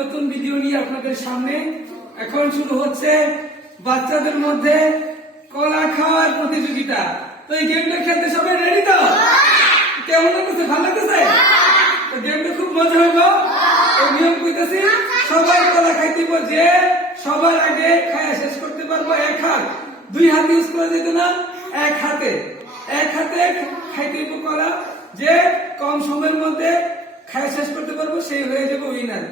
নতুন ভিডিও নিয়ে আপনাদের সামনে। এখন শুরু হচ্ছে বাচ্চাদের মধ্যে কলা খাওয়ার প্রতিযোগিতা। তো এই গেমটা খেলতে সবাই রেডি তো? কেমন লাগতেছে? ভালো লাগতেছে? গেমটা খুব মজা হইব। এই নিয়ম কইতাছি, সবাই কলা খাইতেইব, যে সবার আগে খায়া শেষ করতে পারবো এক হাত। দুই হাত ইউজ করা যেত না, এক হাতে খাইতেইব কলা। যে কম সময়ের মধ্যে খায়া শেষ করতে পারবো সেই হয়ে যাবে উইনার।